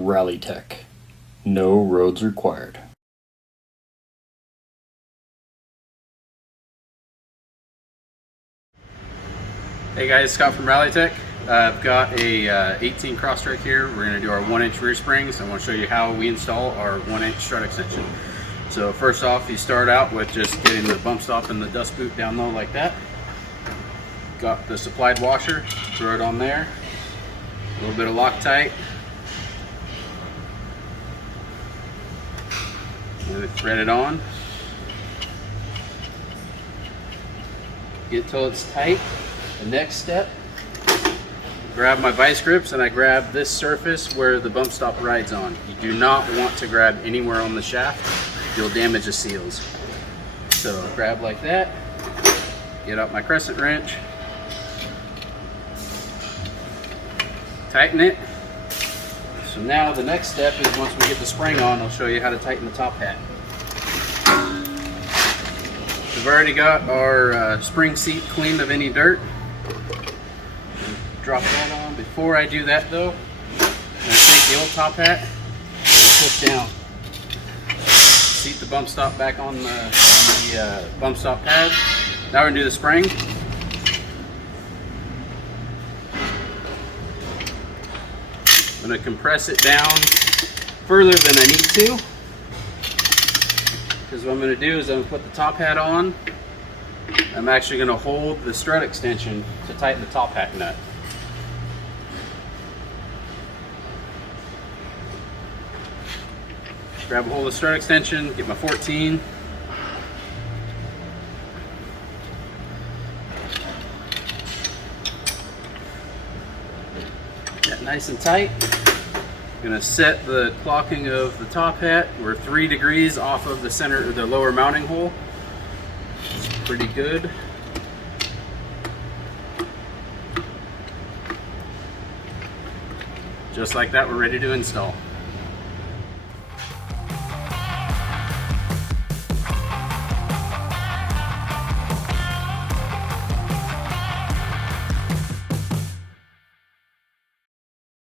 RalliTek. No roads required. Hey guys, Scott from RalliTek. I've got a 18 Crosstrek here. We're going to do our 1-inch rear springs. I want to show you how we install our 1-inch strut extension. So first off, you start out with just getting the bump stop and the dust boot down low like that. Got the supplied washer, throw it on there. A little bit of Loctite. And thread it on. Get till it's tight. The next step, grab my vice grips and I grab this surface where the bump stop rides on. You do not want to grab anywhere on the shaft. You'll damage the seals. So grab like that, get out my crescent wrench, tighten it. So now the next step is once we get the spring on, I'll show you how to tighten the top hat. We've already got our spring seat cleaned of any dirt. Drop that on. Before I do that though, I'm going to take the old top hat and push down. Seat the bump stop back on the bump stop pad. Now we're going to do the spring. I'm going to compress it down further than I need to. Because what I'm going to do is I'm going to put the top hat on. I'm actually going to hold the strut extension to tighten the top hat nut. Grab a hold of the strut extension, get my 14. Get nice and tight. I'm going to set the clocking of the top hat. We're 3 degrees off of the center, the lower mounting hole. It's pretty good. Just like that, we're ready to install.